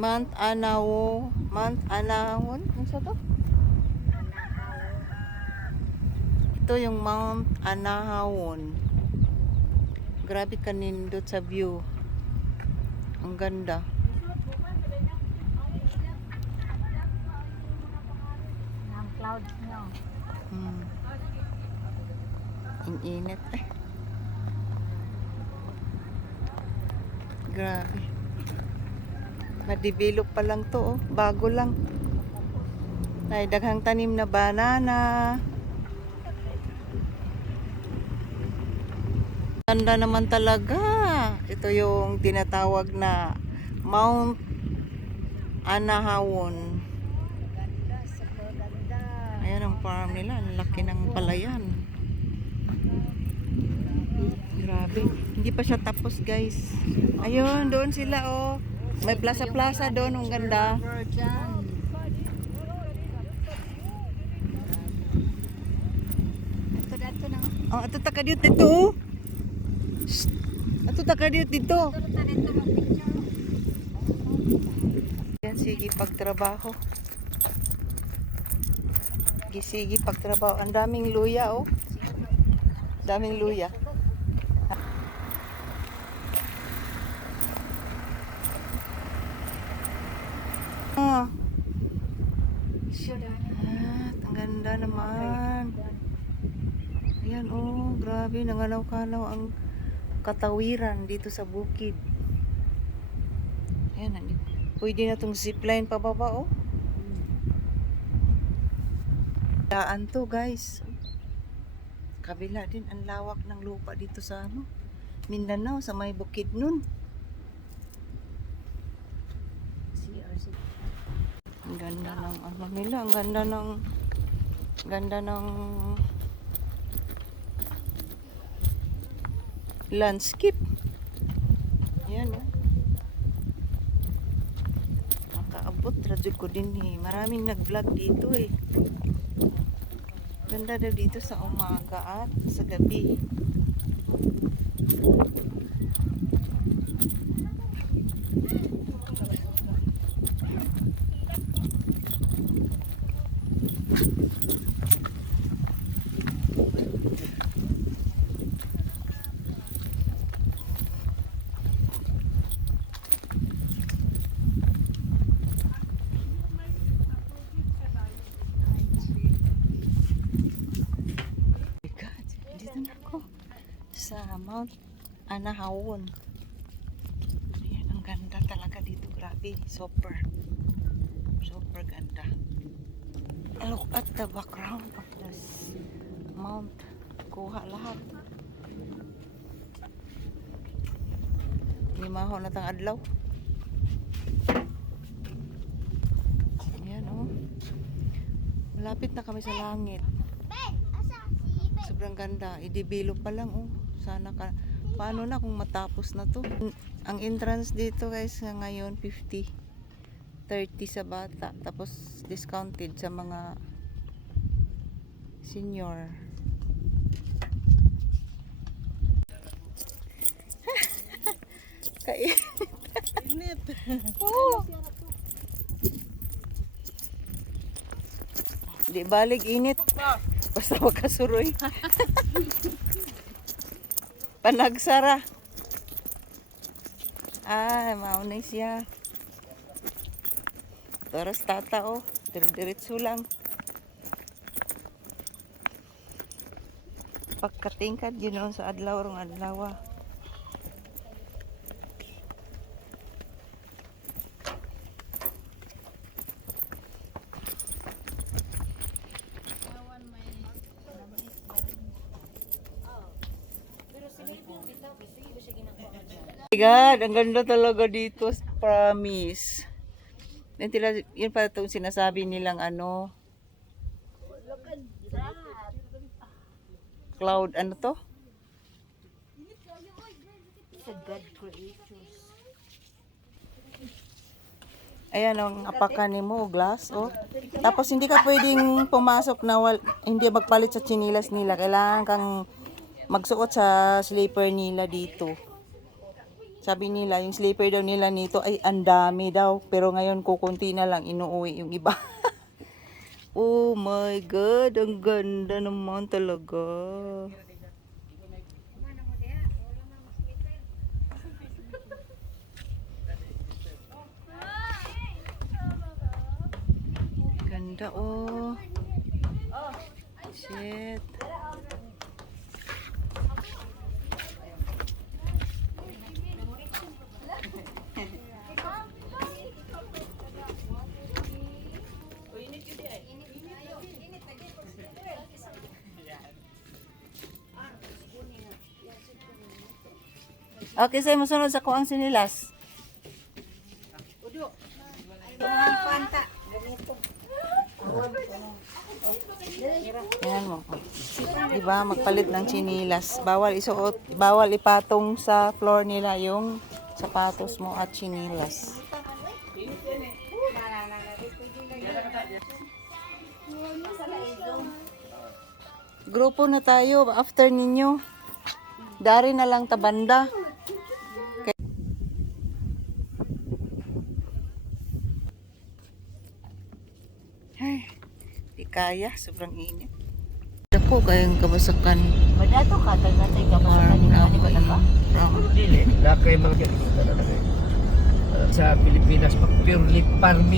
Mount Anawo. Mount Anahon. Ano sa to? Ito yung Mount Anahawon. Grabe kanindot sa view. Ang ganda. Ang clouds nyo. Ang init eh. Grabe. Madevelop pa lang to oh. Bago lang. Ay, daghang tanim na banana. Ganda naman talaga. Ito yung tinatawag na Mount Anahawon. Ganda, super ganda. Ayan ang farm nila. Ang laki ng palayan. Grabe. Hindi pa siya tapos guys. Ayun, doon sila oh. May plaza-plaza doon. Ang ganda. Dato na. Oh, ato ta kadiyot dito oh. Shh. Ato ta kadiyot dito. Yan, sige pagtrabaho. Sige pagtrabaho. Ang daming luya oh. Daming luya. Ah. Ang ganda naman. Ayan oh, grabe. Nangalaw-kalaw ang katawiran dito sa bukid. Ayan, pwede na itong zipline pababa oh. Daan to guys. Kabila din ang lawak ng lupa dito sa ano, Mindanao, sa may bukid nun. Ang ganda ng ano nila, ang ganda ng landscape. Ayan oh. Nakaabot radyo ko din eh. Maraming nag-vlog dito eh. Ganda daw dito sa umaga at sa gabi. Sa Mount Anahawon. Ayan, ang ganda talaga dito. Grabe. Super ganda. Look at the background of this mount. Kuha lahat. Limaho na tang adlaw. Ayan oh. Malapit na kami sa langit. Sobrang ganda. I-develop pa lang oh. Sana ka, paano na kung matapos na to. Ang entrance dito guys ngayon 50, 30 sa bata, tapos discounted sa mga senior. Kainit. Oh. Di balik init. Basta wag kasuroy. Panagsara. Ah, maunay siya. Toros tata oh. Diretso lang. Pagkatingkad yun oh, sa adlaw rong adlaw. God, ang ganda talaga dito, promise. Yun pa itong sinasabi nilang ano, cloud, ano to? Sa God creators. Ayan ang apakan mo, glass, oh. Tapos hindi ka pwedeng pumasok na hindi magpalit sa chinilas nila. Kailangan kang magsuot sa slipper nila dito. Sabi nila, yung slipper daw nila nito ay ang dami daw. Pero ngayon kukunti na lang, inuuwi yung iba. Oh my God, ang ganda naman talaga. Ganda oh. Shit. Okay, sa'yo masunod sa kuang sinilas. Panta. Ganito. Yan mo. Diba, magpalit ng sinilas. Bawal isuot, bawal ipatong sa floor nila yung sapatos mo at sinilas. Grupo na tayo after ninyo. Dari na lang tabanda. Ay, di kaya, sobrang init. Dako kayong kabasakan. Madato ka, tagatay ka ba sa Farm kanila? na Ano ba na ba? Dili, lakay mga ganito talaga. Sa Pilipinas, purely farming.